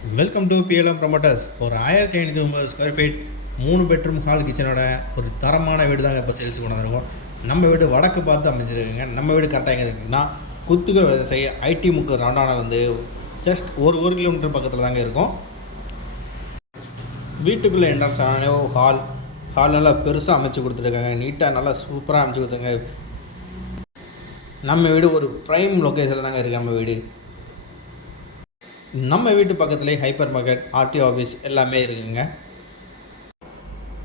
Welcome to BLM promoters. ஒரு 1550 square feet 3 bedroom hall கிச்சனோட ஒரு தரமான வீடு தாங்க இப்போ சேல்ஸுக்கு கொண்டு வந்திருக்கோம். நம்ம வீடு வடக்கு பார்த்து அமைஞ்சிருக்குங்க. நம்ம வீடு கரெக்டாக எங்கே இருக்குன்னா குத்துக விவசாயி ஐடி முக்கு ரவுண்டானால் வந்து ஜஸ்ட் ஒரு கிலோமீட்டர் பக்கத்தில் தாங்க இருக்கும். வீட்டுக்குள்ளே என்ட்ரன்ஸ் ஆனாலே ஹால் நல்லா பெருசாக அமைச்சு கொடுத்துருக்காங்க. நீட்டாக நல்லா சூப்பராக அமைச்சு கொடுத்துருங்க. நம்ம வீடு ஒரு ப்ரைம் லொக்கேஷனில் தாங்க இருக்குது. நம்ம வீட்டு பக்கத்துலேயே ஹைப்பர் மார்க்கெட், ஆர்டிஓ ஆஃபீஸ் எல்லாமே இருக்குங்க.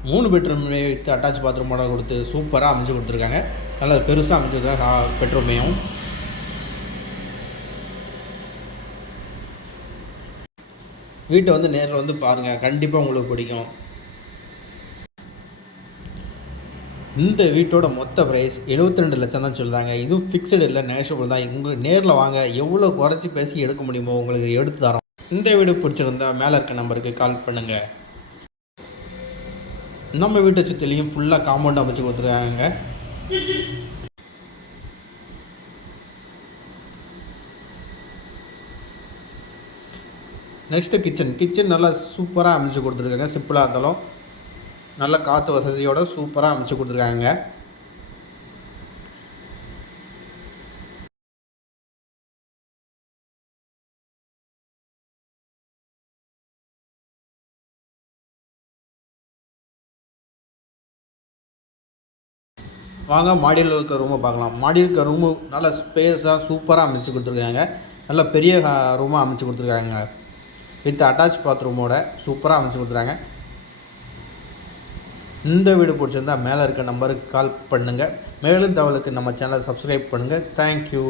3 பெட்ரூம் வித் அட்டாச் பாத்ரூமோட கொடுத்து சூப்பராக அமைச்சு கொடுத்துருக்காங்க. நல்லா பெருசாக அமைச்சு கொடுத்துருக்காங்க பெட்ரூமையும். வீட்டை வந்து நேரில் வந்து பாருங்கள், கண்டிப்பாக உங்களுக்கு பிடிக்கும். இந்த வீட்டோட மொத்த ப்ரைஸ் 72 லட்சம் தான் சொல்கிறாங்க. இதுவும் ஃபிக்ஸடு இல்லை, நெகோஷியபிள் தான். உங்களுக்கு நேரில் வாங்க, எவ்வளோ குறைச்சி பேசி எடுக்க முடியுமோ உங்களுக்கு எடுத்து தரோம். இந்த வீடு பிடிச்சிருந்தா மேலே இருக்க நம்பருக்கு கால் பண்ணுங்கள். நம்ம வீட்டை சுற்றிலையும் ஃபுல்லாக காம்பவுண்ட் அமைச்சு கொடுத்துருக்காங்க. நெக்ஸ்ட்டு கிச்சன் நல்லா சூப்பராக அமைச்சு கொடுத்துருக்காங்க. சிம்பிளாக இருந்தாலும் நல்ல காற்று வசதியோடு சூப்பராக அமைச்சு கொடுத்துருக்காங்க. வாங்க மாடியில் இருக்க ரூமை பார்க்கலாம். மாடியில் இருக்க ரூமு நல்லா ஸ்பேஸாக சூப்பராக அமைச்சு கொடுத்துருக்காங்க. நல்ல பெரிய ரூமாக அமைச்சு கொடுத்துருக்காங்க. வித் அட்டாச் பாத்ரூமோட சூப்பராக அமைச்சு கொடுத்துருக்காங்க. இந்த வீடு பிடிச்சிருந்தால் மேலே இருக்க நம்பருக்கு கால் பண்ணுங்கள். மேலும் தகவலுக்கு நம்ம சேனலை சப்ஸ்கிரைப் பண்ணுங்கள். தேங்க்யூ.